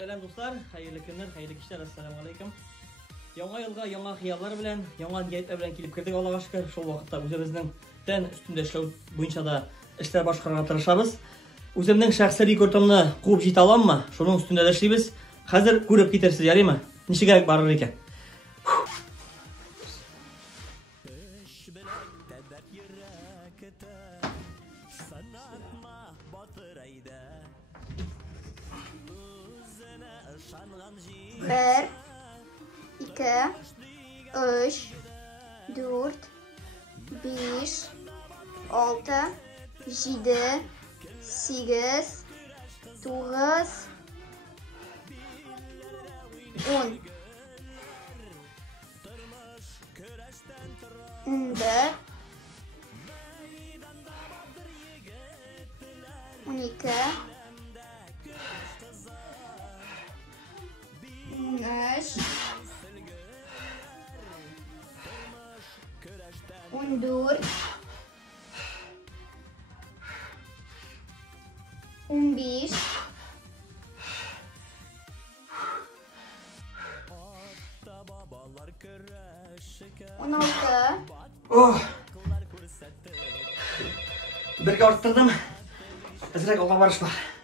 Selam dostlar, hayırlı günler, hayırlı kişiler, assalamu alaikum. Яңа елга яңа хыяллар белән, яңа ниятler белән килеп кирдек Аллага шөкер. Шул вакытта үзебезнең тән өстендә эшләү буенча да эшләр башкарырга тырышабыз. Үземнең шәхси рекордымны куып җитә аламмы? Шуның өстендә дә эшлибез. Хәзер күреп китерсез, ярыймы? Ничегә барыр икән? Bir, iki, üç, dört, beş, altı, yedi, sekiz, dokuz, 10, 11, 12, 13, 14, 15, 16. Oh. Birga arttırdım. Azraq oğa barış var.